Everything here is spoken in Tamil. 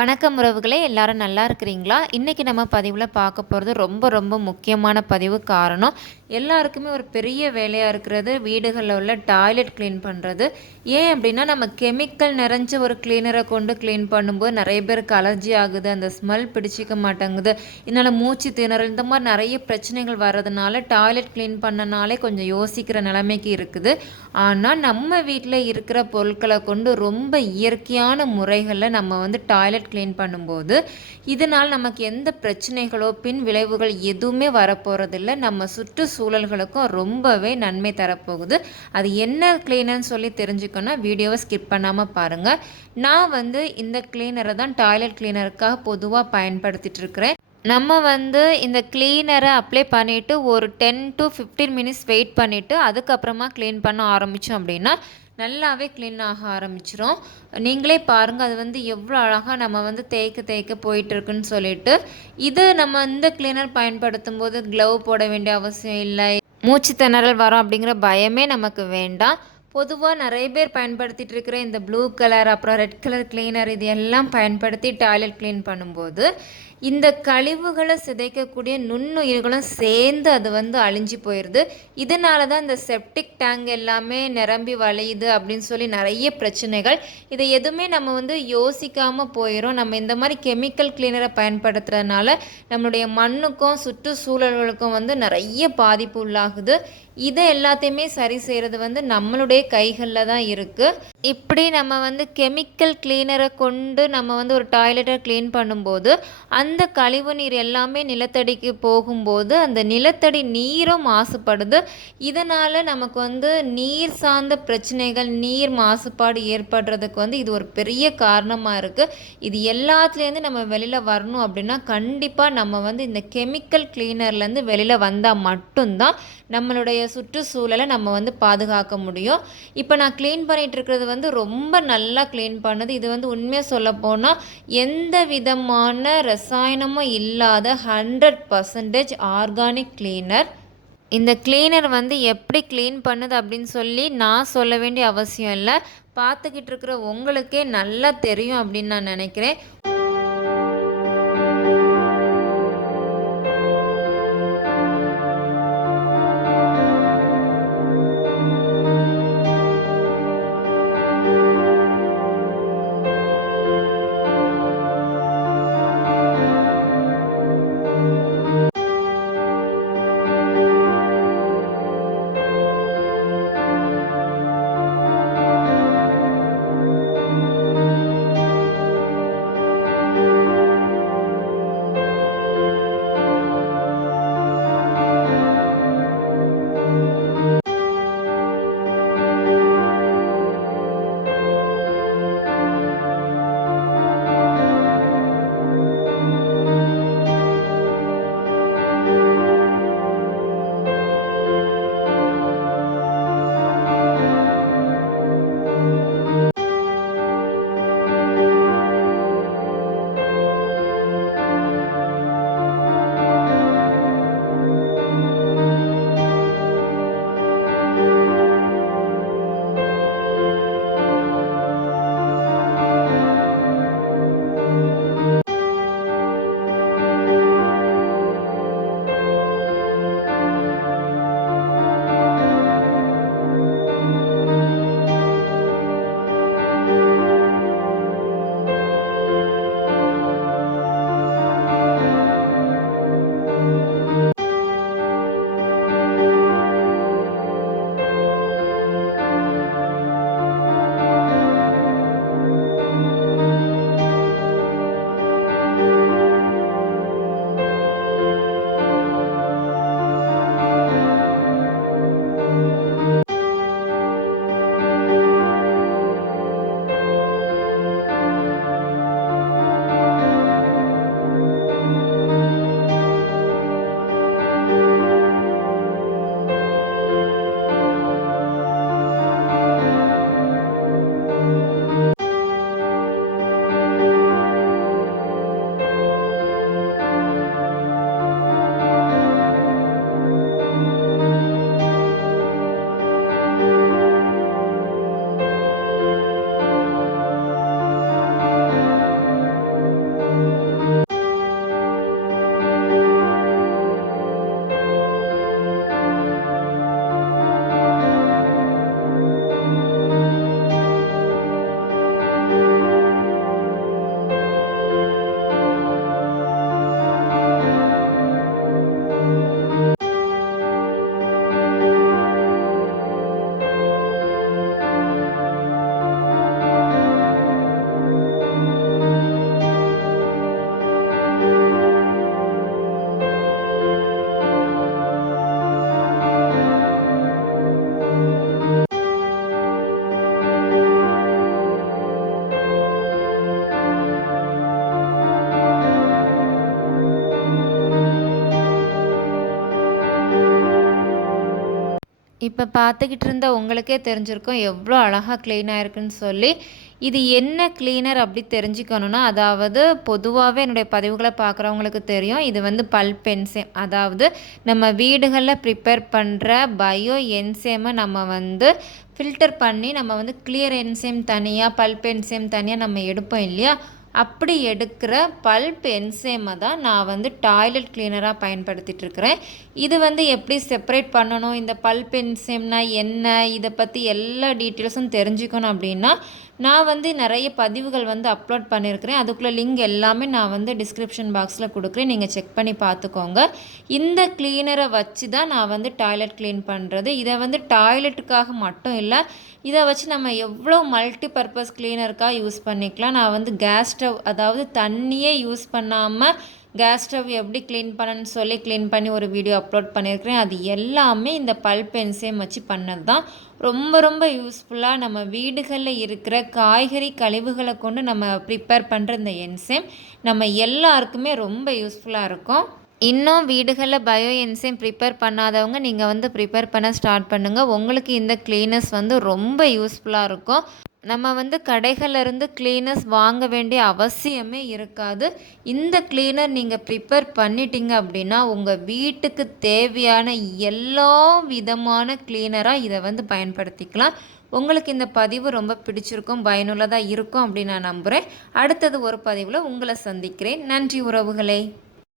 வணக்கம் உறவுகளே, எல்லாரும் நல்லா இருக்கிறீங்களா? இன்றைக்கி நம்ம பதிவில் பார்க்க போகிறது ரொம்ப முக்கியமான பதிவு. காரணம், எல்லாருக்குமே ஒரு பெரிய வேலையாக இருக்கிறது வீடுகளில் உள்ள டாய்லெட் க்ளீன் பண்ணுறது. ஏன் அப்படின்னா, நம்ம கெமிக்கல் நிறைஞ்ச ஒரு க்ளீனரை கொண்டு க்ளீன் பண்ணும்போது நிறைய பேருக்கு அலர்ஜி ஆகுது, அந்த ஸ்மெல் பிடிச்சிக்க மாட்டேங்குது, இதனால் மூச்சு திணறல், இந்த மாதிரி நிறைய பிரச்சனைகள் வர்றதுனால டாய்லெட் க்ளீன் பண்ணனாலே கொஞ்சம் யோசிக்கிற நிலைமைக்கு இருக்குது. ஆனால் நம்ம வீட்டில் இருக்கிற பொருட்களை கொண்டு ரொம்ப இயற்கையான முறைகளில் நம்ம டாய்லெட் க்ளீன் பண்ணும்போது இதனால் நமக்கு எந்த பிரச்சனைகளோ பின் விளைவுகள் எதுவுமே வரப்போகிறதில்ல. நம்ம சுற்றுச்சூழல்களுக்கும் ரொம்பவே நன்மை தரப்போகுது. அது என்ன க்ளீனர்னு சொல்லி தெரிஞ்சுக்கணும், வீடியோவை ஸ்கிப் பண்ணாமல் பாருங்கள். நான் இந்த க்ளீனரை தான் டாய்லெட் க்ளீனருக்காக பொதுவாக பயன்படுத்திட்டு இருக்கிறேன். நம்ம இந்த க்ளீனரை அப்ளை பண்ணிவிட்டு ஒரு 10 to 15 மினிட்ஸ் வெயிட் பண்ணிவிட்டு அதுக்கப்புறமா க்ளீன் பண்ண ஆரம்பித்தோம் அப்படின்னா நல்லாவே க்ளீன் ஆக ஆரம்பிச்சிரும். நீங்களே பாருங்கள், அது எவ்வளோ அழகாக நம்ம தேய்க்க போயிட்டுருக்குன்னு சொல்லிட்டு. இது நம்ம இந்த க்ளீனர் பயன்படுத்தும் போது க்ளவ் போட வேண்டிய அவசியம் இல்லை, மூச்சு திணறல் வரும் அப்படிங்கிற பயமே நமக்கு வேண்டாம். பொதுவாக நிறைய பேர் பயன்படுத்திகிட்டு இருக்கிற இந்த ப்ளூ கலர் அப்புறம் ரெட் கலர் க்ளீனர் இது எல்லாம் பயன்படுத்தி டாய்லெட் க்ளீன் பண்ணும்போது இந்த கழிவுகளை சிதைக்கக்கூடிய நுண்ணுயிர்களும் சேர்ந்து அது அழிஞ்சு போயிடுது. இதனால தான் இந்த செப்டிக் டேங்க் எல்லாமே நிரம்பி வழியுது அப்படின்னு சொல்லி நிறைய பிரச்சனைகள். இதை எதுவுமே நம்ம யோசிக்காமல் போயிடும். நம்ம இந்த மாதிரி கெமிக்கல் க்ளீனரை பயன்படுத்துறதுனால நம்மளுடைய மண்ணுக்கும் சுற்றுச்சூழல்களுக்கும் நிறைய பாதிப்பு உள்ளாகுது. இதை எல்லாத்தையுமே சரி செய்கிறது நம்மளுடைய கைகளில் தான் இருக்குது. இப்படி நம்ம கெமிக்கல் க்ளீனரை கொண்டு நம்ம ஒரு டாய்லெட்டை க்ளீன் பண்ணும்போது அந்த கழிவு நீர் எல்லாமே நிலத்தடிக்கு போகும்போது அந்த நிலத்தடி நீரும் மாசுபடுது. இதனால் நமக்கு நீர் சார்ந்த பிரச்சனைகள், நீர் மாசுபாடு ஏற்படுறதுக்கு இது ஒரு பெரிய காரணமாக இருக்குது. இது எல்லாத்துலேருந்து நம்ம வெளியில் வரணும் அப்படின்னா கண்டிப்பாக நம்ம இந்த கெமிக்கல் க்ளீனர்லேருந்து வெளியில் வந்தால் மட்டும்தான் நம்மளுடைய சுற்றுச்சூழலை நம்ம பாதுகாக்க முடியும். இப்போ நான் க்ளீன் பண்ணிகிட்டு இருக்கிறது ரொம்ப நல்லா க்ளீன் பண்ணுது. இது உண்மையாக சொல்ல போனால் எந்த விதமான ரசாயனமும் இல்லாத 100% ஆர்கானிக் க்ளீனர். இந்த க்ளீனர் எப்படி க்ளீன் பண்ணுது அப்படின்னு சொல்லி நான் சொல்ல வேண்டிய அவசியம் இல்லை, பார்த்துக்கிட்டு இருக்கிற உங்களுக்கே நல்லா தெரியும் அப்படின்னு நான் நினைக்கிறேன். இப்போ பார்த்துக்கிட்டு இருந்த உங்களுக்கே தெரிஞ்சிருக்கும் எவ்வளோ அழகாக க்ளீன் ஆயிருக்குன்னு சொல்லி. இது என்ன க்ளீனர் அப்படி தெரிஞ்சுக்கணுன்னா, அதாவது பொதுவாகவே என்னுடைய பதிவுகளை பார்க்குறவங்களுக்கு தெரியும். இது வந்து பல்ப் என்சைம், அதாவது நம்ம வீடுகளில் ப்ரிப்பேர் பண்ணுற பயோ என்சைமை நம்ம வந்து ஃபில்டர் பண்ணி நம்ம வந்து கிளியர் என்சைம் தனியாக, பல்ப் என்சைம் தனியாக நம்ம எடுப்போம் இல்லையா? அப்படி எடுக்கிற பல்ப் என்சைமை தான் நான் வந்து டாய்லெட் கிளீனராக பயன்படுத்திகிட்ருக்கிறேன். இது வந்து எப்படி செப்பரேட் பண்ணணும், இந்த பல்ப் என்சைம்னா என்ன, இதை பற்றி எல்லா டீட்டெயில்ஸும் தெரிஞ்சுக்கணும் அப்படின்னா, நான் வந்து நிறைய பதிவுகள் வந்து அப்லோட் பண்ணியிருக்கிறேன். அதுக்குள்ளே லிங்க் எல்லாமே நான் வந்து டிஸ்கிரிப்ஷன் பாக்ஸில் கொடுக்குறேன், நீங்கள் செக் பண்ணி பார்த்துக்கோங்க. இந்த கிளீனரை வச்சு தான் நான் வந்து டாய்லெட் க்ளீன் பண்ணுறது. இதை வந்து டாய்லெட்டுக்காக மட்டும் இல்லை, இதை வச்சு நம்ம எவ்வளோ மல்டிபர்பஸ் கிளீனருக்காக யூஸ் பண்ணிக்கலாம். நான் வந்து கேஸ் ஸ்டவ், அதாவது தண்ணியே யூஸ் பண்ணாமல் கேஸ் ஸ்டவ் எப்படி க்ளீன் பண்ணணும்னு சொல்லி க்ளீன் பண்ணி ஒரு வீடியோ அப்லோட் பண்ணியிருக்கிறேன். அது எல்லாமே இந்த பல்ப் என்சைம் வச்சு பண்ணது தான். ரொம்ப ரொம்ப யூஸ்ஃபுல்லாக நம்ம வீடுகளில் இருக்கிற காய்கறி கழிவுகளை கொண்டு நம்ம ப்ரிப்பேர் பண்ணுற இந்த என்சைம் நம்ம எல்லாருக்குமே ரொம்ப யூஸ்ஃபுல்லாக இருக்கும். இன்னும் வீடுகளில் பயோ என்சைம் ப்ரிப்பேர் பண்ணாதவங்க நீங்கள் வந்து ப்ரிப்பேர் பண்ண ஸ்டார்ட் பண்ணுங்கள். உங்களுக்கு இந்த க்ளீனர்ஸ் வந்து ரொம்ப யூஸ்ஃபுல்லாக இருக்கும். நம்ம வந்து கடைகளிலிருந்து க்ளீனர்ஸ் வாங்க வேண்டிய அவசியமே இருக்காது. இந்த க்ளீனர் நீங்கள் ப்ரிப்பேர் பண்ணிட்டீங்க அப்படின்னா உங்கள் வீட்டுக்கு தேவையான எல்லா விதமான க்ளீனராக இதை வந்து பயன்படுத்திக்கலாம். உங்களுக்கு இந்த பதிவு ரொம்ப பிடிச்சிருக்கும், பயனுள்ளதாக இருக்கும் அப்படின்னு நான் நம்புகிறேன். அடுத்தது ஒரு பதிவில் உங்களை சந்திக்கிறேன். நன்றி உறவுகளே.